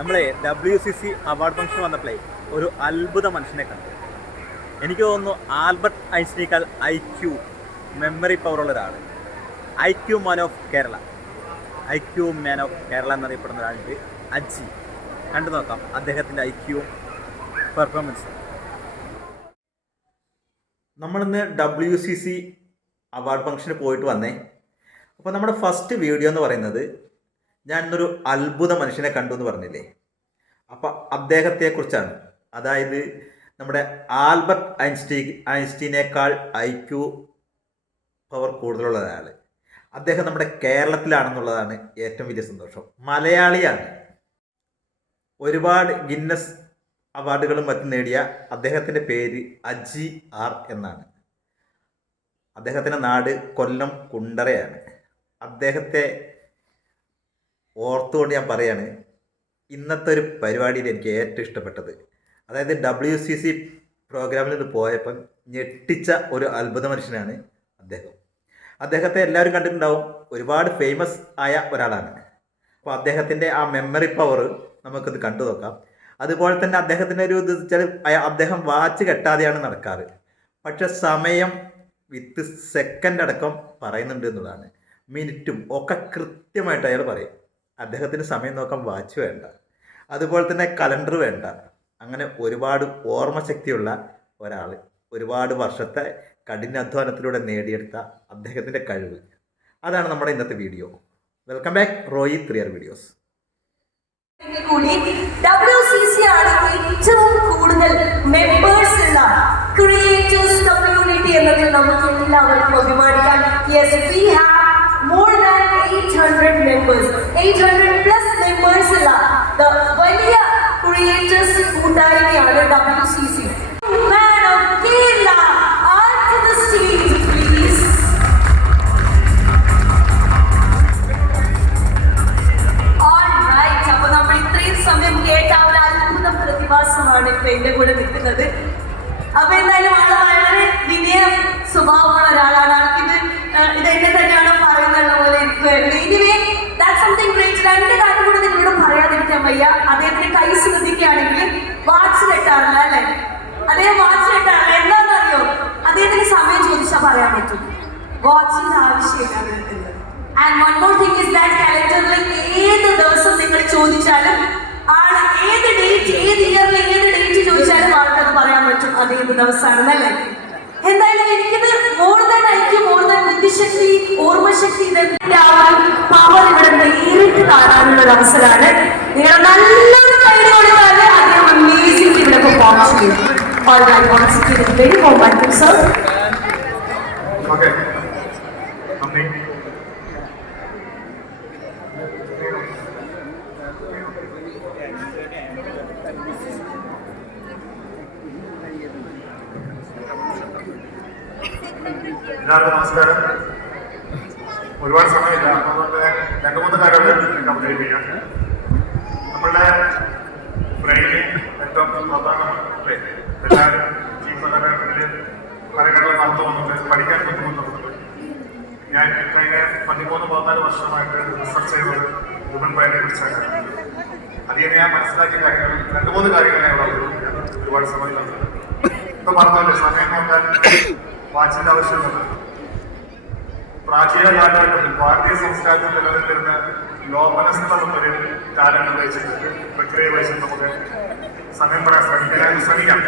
നമ്മളെ W C C award function വന്നപ്പോഴേ ഒരു അത്ഭുത മനുഷ്യനെ കണ്ടു. എനിക്ക് തോന്നുന്നു ആൽബർട്ട് ഐൻസ്റ്റീനേക്കാൾ ഐ ക്യു മെമ്മറി പവറുള്ള ഒരാൾ I Q man of Kerala I Q man of Kerala എന്നറിയപ്പെടുന്ന ഒരാളുണ്ട് അജി കണ്ടു നോക്കാം അദ്ദേഹത്തിന്റെ ഐ ക്യു പെർഫോമൻസ് നമ്മളിന്ന് ഡബ്ല്യു സി സി അവാർഡ് ഫംഗ്ഷന് പോയിട്ട് വന്നേ. അപ്പോൾ നമ്മുടെ ഫസ്റ്റ് വീഡിയോ എന്ന് പറയുന്നത് ഞാൻ ഇന്നൊരു അത്ഭുത മനുഷ്യനെ കണ്ടു എന്ന് പറഞ്ഞില്ലേ? അപ്പോൾ അദ്ദേഹത്തെക്കുറിച്ചാണ്. അതായത് നമ്മുടെ ആൽബർട്ട് ഐൻസ്റ്റീ ഐൻസ്റ്റീനേക്കാൾ ഐ ക്യു പവർ കൂടുതലുള്ള ഒരാൾ അദ്ദേഹം നമ്മുടെ കേരളത്തിലാണെന്നുള്ളതാണ് ഏറ്റവും വലിയ സന്തോഷം. മലയാളിയാണ്. ഒരുപാട് ഗിന്നസ് അവാർഡുകളും മറ്റും നേടിയ അദ്ദേഹത്തിന്റെ പേര് അജി ആർ എന്നാണ്. അദ്ദേഹത്തിന്റെ നാട് കൊല്ലം കുണ്ടറയാണ്. അദ്ദേഹത്തെ ഓർത്തുകൊണ്ട് ഞാൻ പറയാണ് ഇന്നത്തെ ഒരു പരിപാടിയിൽ എനിക്ക് ഏറ്റവും ഇഷ്ടപ്പെട്ടത്. അതായത് ഡബ്ല്യു സി സി പ്രോഗ്രാമിൽ നിന്ന് പോയപ്പം ഞെട്ടിച്ച ഒരു അത്ഭുത മനുഷ്യനാണ് അദ്ദേഹം. അദ്ദേഹത്തെ എല്ലാവരും കണ്ടിട്ടുണ്ടാവും ഒരുപാട് ഫേമസ് ആയ ഒരാളാണ്. അപ്പോൾ അദ്ദേഹത്തിന്റെ ആ മെമ്മറി പവർ നമുക്കിത് കണ്ടു നോക്കാം. അതുപോലെ തന്നെ അദ്ദേഹത്തിന്റെ ഒരു ഇത് വെച്ചാൽ അദ്ദേഹം വാച്ച് കെട്ടാതെയാണ് നടക്കാറ്. പക്ഷെ സമയം വിത്ത് സെക്കൻഡ് അടക്കം പറയുന്നുണ്ട് എന്നുള്ളതാണ്. മിനിറ്റും ഒക്കെ കൃത്യമായിട്ട് അയാൾ പറയും. അദ്ദേഹത്തിന് സമയം നോക്കാൻ വാച്ച് വേണ്ട. അതുപോലെ തന്നെ കലണ്ടർ വേണ്ട. അങ്ങനെ ഒരുപാട് ഓർമ്മശക്തിയുള്ള ഒരാൾ ഒരുപാട് വർഷത്തെ കഠിനാധ്വാനത്തിലൂടെ നേടിയെടുത്ത അദ്ദേഹത്തിന്റെ കഴിവ്. അതാണ് നമ്മുടെ ഇന്നത്തെ വീഡിയോ. വെൽക്കം ബാക്ക് റോയി ത്രിയർ വീഡിയോസ് കൂടി കൂടുതൽ ഉള്ള ക്രിയേറ്റേഴ്സ് കമ്മ്യൂണിറ്റി എന്നതിൽ അഭിമാനിക്കാം. Eight hundred members eight hundred plus members ഉള്ള ദ വലിയ ക്രിയേറ്റേഴ്സ് കൂട്ടായ്മയാണ് W C C man of Kerala stage to the stage please Alright, അപ്പൊ നമ്മൾ ഇത്രയും സമയം കേട്ട ഒരു അത്ഭുത പ്രതിഭാസമാണ് ഇപ്പൊ എന്റെ കൂടെ നിൽക്കുന്നത്. അപ്പൊ എന്തായാലും ആൾ വളരെ വിനയ സ്വഭാവമുള്ള ഒരാളാണ്. ആൾക്കിത് ഇത് എന്നെ തന്നെയാണ് രണ്ട് കാര്യം കൂടെ നിങ്ങളോട് പറയാതിരിക്കാൻ വയ്യ. അദ്ദേഹത്തിന് കൈ ശ്രദ്ധിക്കുകയാണെങ്കിൽ വാച്ച് കെട്ടാറില്ല അല്ലെ? അദ്ദേഹം വാച്ച് കെട്ടാറില്ല. എന്താണെന്നറിയോ? അദ്ദേഹത്തിന് സമയം ചോദിച്ചാൽ പറയാൻ പറ്റും. വാച്ചിന്റെ ആവശ്യമില്ല ആൻഡ് വൺ മോർ ദാറ്റ് ഏത് ദിവസം നിങ്ങൾ ചോദിച്ചാലും ആൾ ഏത് ഡേറ്റ് ഏത് ഇയറിൽ ഏത് ഡേറ്റ് ചോദിച്ചാലും ആൾക്കത് പറയാൻ പറ്റും. അത് ഏത് ദിവസമാണെന്നല്ലേ? എന്തായാലും എനിക്കിത് മോർ ദാൻ ഐക്യം മോർ ബുദ്ധിശക്തി ഓർമ്മശക്തി ഇതിന്റെ ആ പവർ ഇവിടെ നേരിട്ട് കാണാനുള്ള ഒരു അവസരമാണ് നിങ്ങൾ നല്ലൊരു കൈ കൊടുത്താൽ അദ്ദേഹം അമേസിംഗ് ഇവിടെ പെർഫോം ചെയ്യും All right, once again, very warm welcome, sir. Okay നന്ദി എല്ലാവർക്കും നമസ്കാരം ഒരുപാട് സമയമില്ല അതുകൊണ്ട് രണ്ട് മൂന്ന് കാര്യങ്ങൾ കംപ്ലീറ്റ് ചെയ്യാം നമ്മളുടെ ബ്രെയിനിൽ ഏറ്റവും പ്രധാനമാണ് എല്ലാവരും ഈ കാലഘട്ടത്തിൽ കാര്യങ്ങളിൽ നടത്തുന്നുണ്ട്. പഠിക്കാൻ ബുദ്ധിമുട്ടുള്ളത് ഞാൻ കഴിഞ്ഞ പതിമൂന്ന് പതിനാല് വർഷമായിട്ട് റിസർച്ച് ചെയ്തത് ഹ്യൂമൻ ബ്രെയിനെ കുറിച്ചാണ്. അതിൽ ഞാൻ മനസ്സിലാക്കിയ കാര്യങ്ങൾ രണ്ട് മൂന്ന് കാര്യങ്ങളെ ഞാൻ ഒരുപാട് സമയം നൽകുന്നത് ഇപ്പൊ പറഞ്ഞല്ലേ സമയം നോക്കാൻ വാച്ചിന്റെ ആവശ്യമുണ്ട്. പ്രാചീന കാലഘട്ടത്തിൽ ഭാരതീയ സംസ്കാരത്തിൽ നിലനിന്നിരുന്ന ലോപനസ്ഥ എന്നൊരു കാലങ്ങൾ വെച്ചിട്ട് പ്രക്രിയ വെച്ചിട്ട് നമുക്ക് സമയം പറയാൻ ശ്രമിക്കാൻ ശ്രമിക്കാം.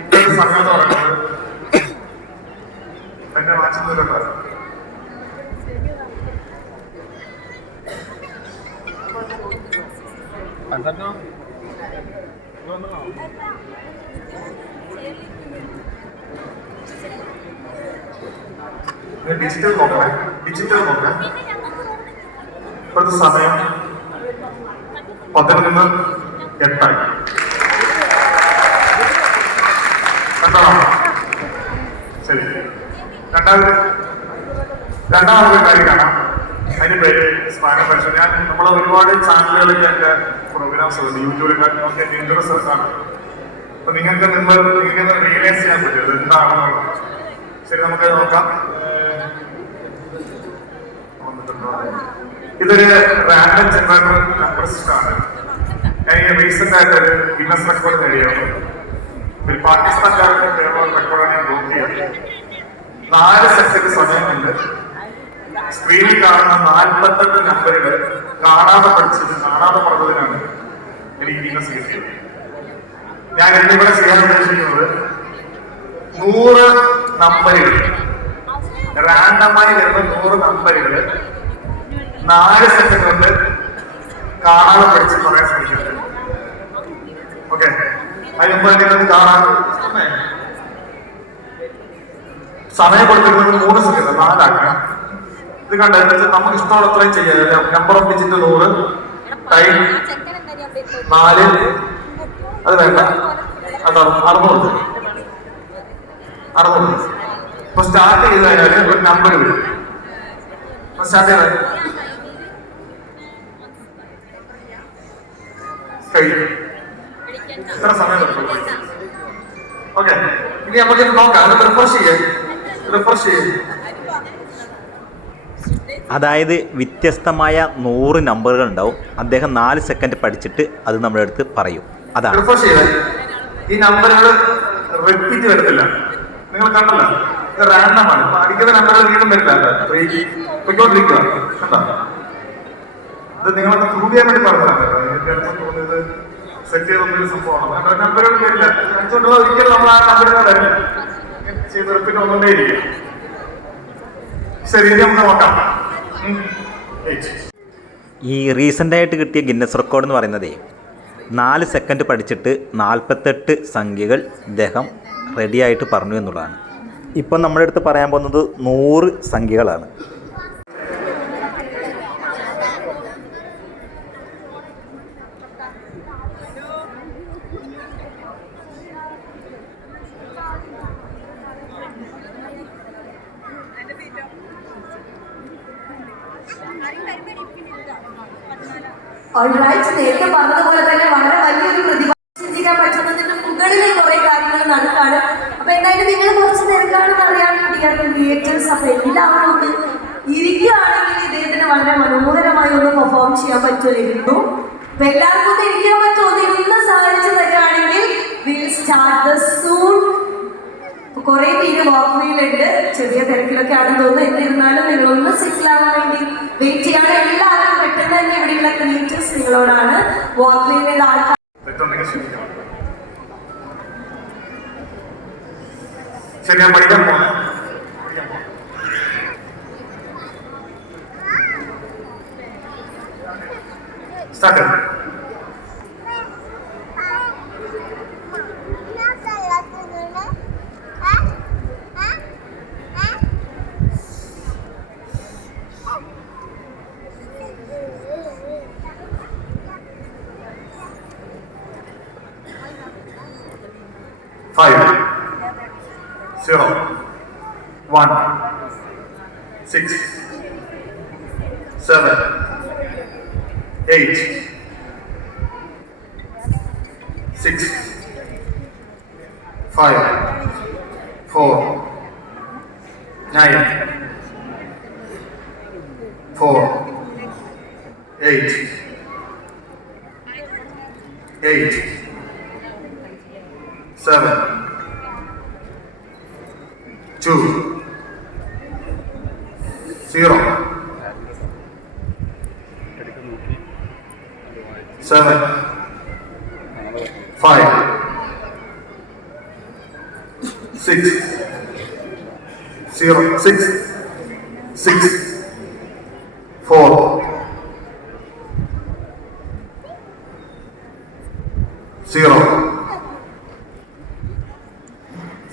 ഇപ്പോഴും എന്ന് പറയുന്നത് തന്നെ വാച്ചുന്നവരുണ്ട് ഡിജിറ്റൽ നോക്കണേ. ഡിജിറ്റൽ നോക്കണേ. ഇപ്പോഴത്തെ സമയം പതിനൊന്ന് എട്ടായി. കണ്ടോളാം ശരി. രണ്ടാമത് രണ്ടാമത്തെ കാര്യം കാണാം. അതിന് പേര് സ്പാന പരിശോധന. ഞാൻ നമ്മളെ ഒരുപാട് ചാനലുകളിൽ എന്റെ പ്രോഗ്രാംസ് ഉണ്ട് യൂട്യൂബിലൊക്കെ നമുക്ക് എന്റെ ഇൻട്രസ്റ്റ് ആണ് അപ്പൊ നിങ്ങൾക്ക് നിങ്ങൾ നിങ്ങൾക്ക് റിയലൈസ് ചെയ്യാൻ പറ്റും എന്താണെന്ന് ശരി നമുക്ക് നോക്കാം. വന്നിട്ടുണ്ടോ? ഇതൊരു റാൻഡം ജനറേറ്റർ നമ്പർ ആണ് റീസെന്റ് ആയിട്ട് ഒരു ഗിന്നസ് റെക്കോർഡ് നേടിയാണ് ഒരു പാകിസ്ഥാൻകാരുടെ പേരുള്ള റെക്കോർഡാണ് ഞാൻ ബ്ലോക്ക് ചെയ്തത്. നാല് സെക്കൻഡ് സമയമുണ്ട്. സ്ക്രീനിൽ കാണുന്ന നാൽപ്പത്തെട്ട് നമ്പറുകൾ കാണാതെ പഠിച്ചത് കാണാതെ പറഞ്ഞതിനാണ് എനിക്ക് ഗിന്നസ് കിട്ടിയത്. ഞാൻ എന്നിവിടെ ചെയ്യാൻ ഉദ്ദേശിക്കുന്നത് നൂറ് നമ്പറുകൾ റാൻഡമായി വരുന്ന നൂറ് നമ്പറുകൾ നാല് സെക്കൻഡ് കൊണ്ട് കാണാതെ പഠിച്ച് പറയാൻ ശ്രമിക്കുന്നത് ഓക്കെ അതിനുമ്പോഴത്തേക്കും കാണാൻ സമയം കൊടുത്തിരുന്നത് മൂന്ന് സെക്കൻഡ് നാലാക്കണം ഇത് വെച്ചാൽ നമുക്ക് ഇഷ്ടമുള്ള അത്രയും ചെയ്യാം. നമ്പർ ഓഫ് ഡിജിറ്റ് നൂറ് ടൈം നാല്. അത് വേണ്ട. അതാണ് അറുന്നൂറ്. അറുന്നൂറ്. ഇപ്പൊ സ്റ്റാർട്ട് ചെയ്ത് കഴിഞ്ഞാൽ ഒരു നമ്പർ വരും. സ്റ്റാർട്ട് ചെയ്താൽ കഴിയും ഇത്ര സമയം ഓക്കെ ഇനി നമുക്ക് ഇത് നോക്കാം. അത് റിഫ്രഷ് ചെയ്യാം. റിഫ്രഷ് ചെയ്യാം. അതായത് വ്യത്യസ്തമായ നൂറ് നമ്പറുകൾ ഉണ്ടാവും. അദ്ദേഹം നാല് സെക്കൻഡ് പഠിച്ചിട്ട് അത് നമ്മുടെ അടുത്ത് പറയും. അതാണ്. ഈ നമ്പറുകൾ റിപ്പീറ്റ് വരത്തില്ല. നിങ്ങൾ കണ്ടല്ലോ? ഇത് റാൻഡം ആണ്. ഇപ്പൊ അടിക്കുന്ന നമ്പറുകൾ വീണ്ടും വരില്ല. പൊയ്ക്കൊണ്ടിരിക്കുക കണ്ടോ? ഇത് നിങ്ങളൊക്കെ പ്രൂവ് ചെയ്യാൻ വേണ്ടി പറഞ്ഞതാണ് കേട്ടോ. എനിക്ക് തോന്നിയത് സെറ്റ് ചെയ്തൊന്നൊരു സംഭവമാണ്. കാരണം നമ്പറുകൾ വരില്ല അടിച്ചുകൊണ്ടുള്ള ഒരിക്കലും നമ്മൾ ആ നമ്പറുകൾ വരില്ല ഇങ്ങനെ ചെയ്ത് റിപ്പീറ്റ് വന്നുകൊണ്ടേയിരിക്കും ശരി നമുക്ക് നോക്കാം. ഈ റീസെന്റായിട്ട് കിട്ടിയ ഗിന്നസ് റെക്കോർഡ് എന്ന് പറയുന്നതേ നാല് സെക്കൻഡ് പഠിച്ചിട്ട് നാൽപ്പത്തെട്ട് സംഖ്യകൾ ഇദ്ദേഹം റെഡിയായിട്ട് പറഞ്ഞു എന്നുള്ളതാണ്. ഇപ്പം നമ്മുടെ അടുത്ത് പറയാൻ പോകുന്നത് നൂറ് സംഖ്യകളാണ്. Alright, നേരത്തെ പറഞ്ഞതുപോലെ തന്നെ വളരെ വലിയൊരു പ്രതിഭ ചിന്തിക്കാൻ പറ്റുന്നതിന് മുകളിലെ കുറെ കാര്യങ്ങൾ നടക്കാണ്. അപ്പൊ എന്തായാലും നിങ്ങൾ കുറച്ച് തിരക്കാണെന്ന് അറിയാൻ കുട്ടികൾക്ക് ക്രിയേറ്റേഴ്സ് അപ്പൊ എല്ലാവരും ഒന്ന് ഇരിക്കുകയാണെങ്കിൽ ഇദ്ദേഹത്തിന് വളരെ മനോഹരമായി ഒന്ന് പെർഫോം ചെയ്യാൻ പറ്റുമായിരുന്നു അപ്പൊ എല്ലാവർക്കും ഒന്ന് ഇരിക്കാൻ പറ്റുമോ തിരക്കിലൊക്കെ ആണെന്ന് തോന്നുന്നു. എന്നിരുന്നാലും നിങ്ങളൊന്ന് സെറ്റിൽ ആവാൻ വേണ്ടി വെയിറ്റ് ചെയ്യാതെ എല്ലാവരും പെട്ടെന്ന് തന്നെ ഇവിടെയുള്ള ക്രിയേറ്റേഴ്സ് നിങ്ങളോടാണ് വാക്ക്വേയിലുള്ള ആൾക്കാർ തെറ്റുണ്ടെങ്കിൽ ക്ഷമിക്കണം. ശരി ഞാൻ five, four, nine, four, eight, eight, seven, two, zero, seven. Six, zero, six, six, four, zero.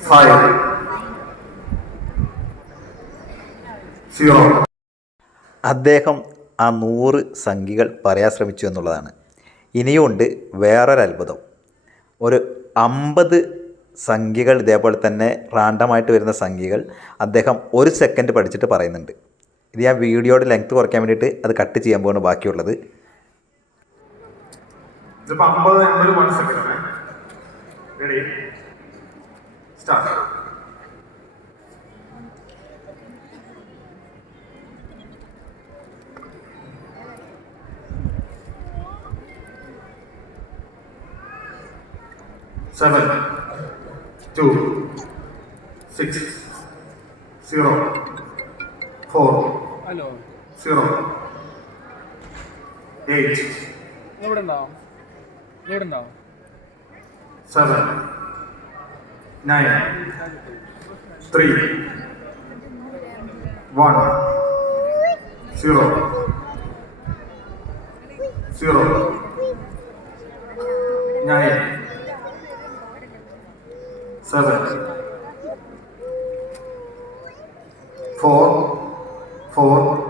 five, zero. അദ്ദേഹം ആ നൂറ് സംഖ്യകൾ പറയാൻ ശ്രമിച്ചു എന്നുള്ളതാണ്. ഇനിയുണ്ട് വേറൊരത്ഭുതം. ഒരു അമ്പത് സംഖ്യകൾ ഇതേപോലെ തന്നെ റാൻഡമായിട്ട് വരുന്ന സംഖ്യകൾ അദ്ദേഹം ഒരു സെക്കൻഡ് പഠിച്ചിട്ട് പറയുന്നുണ്ട്. ഇത് ഞാൻ വീഡിയോയുടെ ലെങ്ത് കുറയ്ക്കാൻ വേണ്ടിയിട്ട് അത് കട്ട് ചെയ്യാൻ പോകുന്നു ബാക്കിയുള്ളത്. ഇതിപ്പോ അമ്പത് one second ready start two six zero four hello zero eight seven nine three one zero zero three, seven, four, four,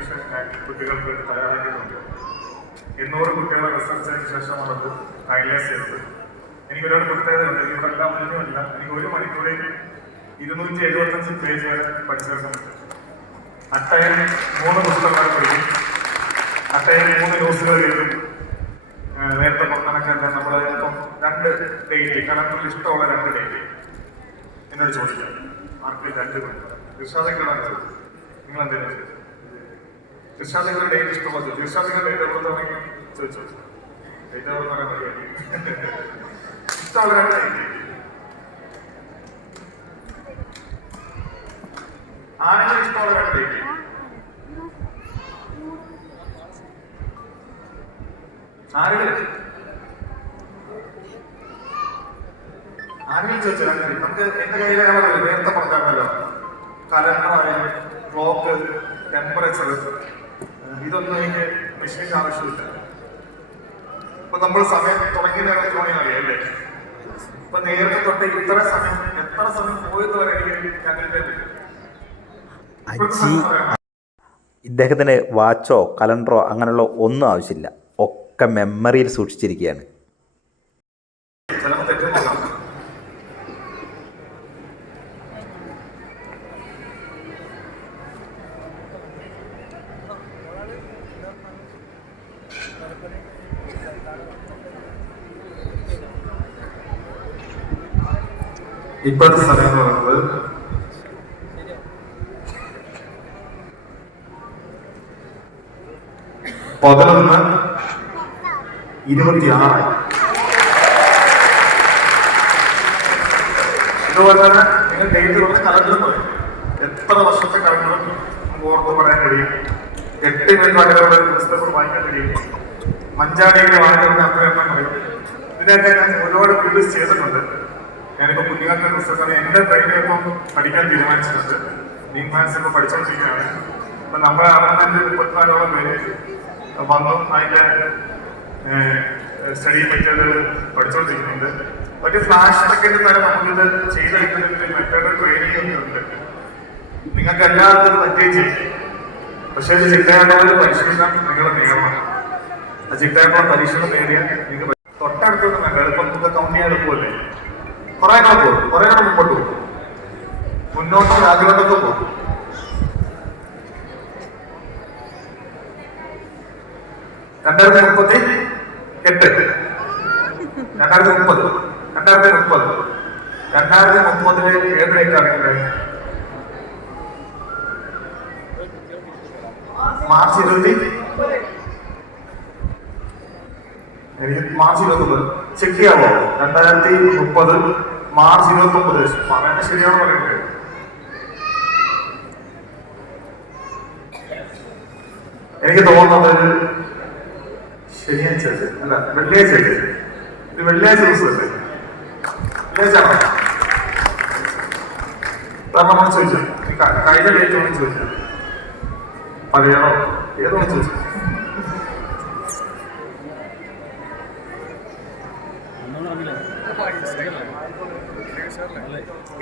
education കുട്ടികൾക്ക് വേണ്ടി തയ്യാറാക്കിയിട്ടുണ്ട്. എണ്ണൂറ് കുട്ടികളെ റിസർച്ചിന് ശേഷമാണ് അത് ഫൈനലൈസ് ചെയ്തത്. എനിക്ക് ഒരുപാട് പ്രത്യേകതയുണ്ട് ഇവിടെ എല്ലാം ഒന്നുമല്ല എനിക്ക് ഒരു മണിക്കൂറിൽ ഇരുന്നൂറ്റി എഴുപത്തഞ്ച് പേജ് വരെ പഠിച്ചെടുക്കാൻ പറ്റും മൂന്ന് പുസ്തകങ്ങൾ കഴിയും അട്ടയം മൂന്ന് ന്യൂസുകൾ കഴിയും നേരത്തെ പറഞ്ഞ നമ്മൾ ഇപ്പം രണ്ട് ഡേറ്റ് കലണ്ടറിൽ ഇഷ്ടമുള്ള രണ്ട് ഡേറ്റ് എന്നോട് ചോദിക്കാം. മാർക്കിൽ രണ്ട് തീർച്ചയായിട്ടും നിങ്ങൾ എന്തെങ്കിലും തീർച്ചയായിട്ടും ഡേറ്റ് ഇഷ്ടമുള്ളത് തീർച്ചയായിട്ടും ഡേറ്റ് എവിടെ തുടങ്ങി ചോദിച്ചു? ഡേറ്റ് എവിടെ പറയാൻ മതി ഇഷ്ടമുള്ള രണ്ട് ഡേറ്റ് ആരെങ്കിലും ഇഷ്ടമുള്ള രണ്ട് ഡേറ്റ് ആരെങ്കിലും ആരെങ്കിലും ചോദിച്ചാൽ നമുക്ക് എന്റെ കയ്യിലെ നേരത്തെ പറഞ്ഞാണല്ലോ കലണ്ടർ ക്ലോക്ക് ടെമ്പറേച്ചർ ഇതൊന്നും എനിക്ക് മെഷീന്റെ ആവശ്യമില്ല. ഇപ്പൊ നമ്മൾ സമയം തുടങ്ങിയ നേരത്തെ മണിയായി അല്ലേ? ഇപ്പൊ നേരത്തെ തൊട്ട് ഇത്ര സമയം എത്ര സമയം പോയത് വരെ എനിക്ക് ഇദ്ദേഹത്തിന് വാച്ചോ കലണ്ടറോ അങ്ങനെയുള്ള ഒന്നും ആവശ്യമില്ല. ഒക്കെ മെമ്മറിയിൽ സൂക്ഷിച്ചിരിക്കുകയാണ്. ഇപ്പോഴത്തെ സ്ഥലം എന്ന് പറയുന്നത് പതിനൊന്ന് ഇരുപത്തിയാറ് ഇതുപോലെ തന്നെ നിങ്ങൾ ഡേറ്റ് കുറച്ച് കലണ്ടർ പറയും എത്ര വർഷത്തെ കലണ്ടർ നമുക്ക് ഓർത്ത് പറയാൻ കഴിയും. എട്ട് മിനിറ്റ് വരെയുള്ള ഒരു പുസ്തകം വായിക്കാൻ കഴിയും. മഞ്ചാടിയുടെ വായിക്കുന്ന അഭിപ്രായം പറയും ഇതിനകത്ത് ഞാൻ ഒരുപാട് പ്രീവിയസ് ചെയ്തിട്ടുണ്ട്. ഞാനിപ്പോൾ കുഞ്ഞുങ്ങൾക്ക് പുസ്തകം എന്റെ ട്രെയിനിൽ ഇപ്പം പഠിക്കാൻ തീരുമാനിച്ചിട്ടുണ്ട്. നീ ഫാൻസ് ഇപ്പോൾ പഠിച്ചുകൊണ്ടിരിക്കുകയാണ് അപ്പൊ നമ്മുടെ അറുപത്തഞ്ച് മുപ്പത്തിനാലോളം പേര് വന്നു. അതിന്റെ സ്റ്റഡി പറ്റിയത് പഠിച്ചുകൊണ്ടിരിക്കുന്നുണ്ട് ഒരു ഫ്ലാഷ് സെക്കൻഡ് വരെ നമുക്കിത് ചെയ്തെടുക്കുന്നതിന് മെത്തേഡ് ട്രെയിനിങ് ഒക്കെ ഉണ്ട്. നിങ്ങൾക്ക് എല്ലാവർക്കും പറ്റുകയും ചെയ്യും. പക്ഷേ ഇത് പരിശീലനം നിങ്ങളുടെ നിയമമാണ്. ആ ചിട്ടയായിട്ടുള്ള പരിശീലനം നേടിയാൽ നിങ്ങൾക്ക് പറ്റും. തൊട്ടടുത്തൊന്നും വേണ്ട എളുപ്പം നമുക്ക് കൗണ്ട് ചെയ്യാൻ എളുപ്പമല്ലേ കുറെ കൂടെ പോകും കുറെ കൂടെ മുമ്പോട്ട് പോകും മുന്നോട്ട് രാജ്യങ്ങളിലൊക്കെ പോകും രണ്ടായിരത്തി മുപ്പത്തി എട്ട് രണ്ടായിരത്തി മുപ്പത് രണ്ടായിരത്തി മുപ്പത് രണ്ടായിരത്തി മുപ്പതിൽ ഏത് ഡേറ്റ് അറിയില്ലേ മാർച്ച് ഇരുപത്തി എനിക്ക് മാർച്ച് ഇരുപത്തൊമ്പത്. ചെക്ക് ചെയ്യാമോ രണ്ടായിരത്തി മുപ്പത് മാർച്ച് ഇരുപത്തൊമ്പത്. പറയുന്നത് ശരിയാണോ പറയുന്നത്? എനിക്ക് തോന്നുന്നത് ശനിയാഴ്ച അല്ലേ? വെള്ളിയാഴ്ച? ഇത് വെള്ളിയാഴ്ച ദിവസമല്ലേ? വെള്ളിയാഴ്ച കാരണം നമ്മൾ ചോദിച്ചു കഴിഞ്ഞ ഡേറ്റ് ഒന്ന് ചോദിച്ചു പഴയണോ ഏതോ ചോദിച്ചു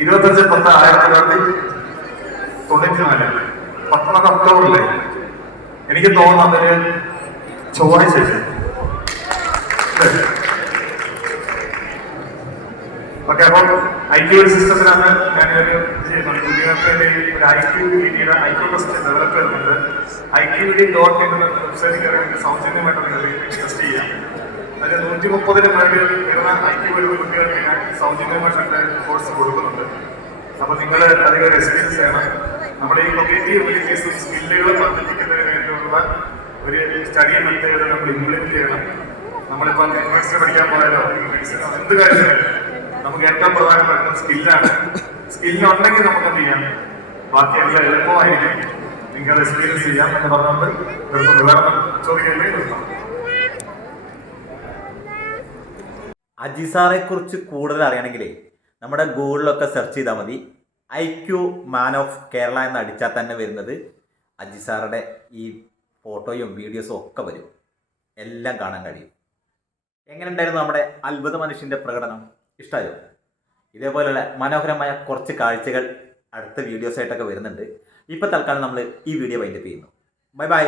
ഇരുപത്തഞ്ച് പത്ത് ആയിരത്തി തൊള്ളായിരത്തി തൊണ്ണൂറ്റി നാല്. പത്തൊമ്പത് ഒക്ടോബറിലെ എനിക്ക് തോന്നുന്നു അതൊരു ചൊവ്വാഴ്ച ഓക്കെ അപ്പം ഐ ടി ഒരു സിസ്റ്റത്തിലാണ് ഞാനൊരു വേണ്ടി ഒരു ഐ ക്യു ഡിയുടെ ഐ ക്യു ടെസ്റ്റ് ഡെവലപ്പ് ചെയ്യുന്നുണ്ട്. ഐ ക്യു ഡോട്ട് ഇൻ എന്ന വെബ്സൈറ്റിൽ കയറി സൗജന്യമായിട്ട് ടെസ്റ്റ് ചെയ്യാം. അതിൽ നൂറ്റി മുപ്പതിന് മേളിൽ വരുന്ന ഐ ക്യു വരുന്ന കുട്ടികൾക്ക് ഞാൻ സൗജന്യമായിട്ട് കോഴ്സ് കൊടുക്കുന്നുണ്ട്. അപ്പൊ നിങ്ങൾ അധികം എക്സ്പീരിയൻസ് ചെയ്യണം. നമ്മുടെ ഈ കൊഗ്നേറ്റീവ് എബിലിറ്റീസും സ്കില്ലുകളും വർദ്ധിപ്പിക്കുന്നതിന് വേണ്ടിയുള്ള ഒരു സ്റ്റഡി മെത്തേഡ് നമ്മൾ ഇംപ്ലിമെന്റ് ചെയ്യണം. നമ്മളിപ്പോൾ യൂണിവേഴ്സിറ്റി പഠിക്കാൻ പോയാലോ? യൂണിവേഴ്സിറ്റി എന്ത് കാര്യത്തിലും നമുക്ക് ഏറ്റവും പ്രധാനപ്പെട്ട സ്കില്ലാണ് സ്കില്ലുണ്ടെങ്കിൽ നമുക്ക് എന്ത് ചെയ്യാം? ബാക്കി എല്ലാം എളുപ്പമായിരിക്കും. നിങ്ങൾ എക്സ്പീരിയൻസ് ചെയ്യാം എന്ന് പറഞ്ഞുകൊണ്ട് നിർത്തുന്നു. ചോദിക്കല്ലേ നിർത്താം അജിസാറെ കുറിച്ച് കൂടുതൽ അറിയണമെങ്കിൽ നമ്മുടെ ഗൂഗിളിലൊക്കെ സെർച്ച് ചെയ്താൽ മതി. I Q man of Kerala എന്ന് അടിച്ചാൽ തന്നെ വരുന്നത് അജി സാറുടെ ഈ ഫോട്ടോയും വീഡിയോസും ഒക്കെ വരും. എല്ലാം കാണാൻ കഴിയും. എങ്ങനെ ഉണ്ടായിരുന്നു നമ്മുടെ അത്ഭുത മനുഷ്യന്റെ പ്രകടനം? ഇഷ്ടമായോ ഇതേപോലെയുള്ള മനോഹരമായ കുറച്ച് കാഴ്ചകൾ അടുത്ത വീഡിയോസായിട്ടൊക്കെ വരുന്നുണ്ട്. ഇപ്പോൾ തൽക്കാലം നമ്മൾ ഈ വീഡിയോ വൈൻഡപ്പ് ചെയ്യുന്നു. Bye bye.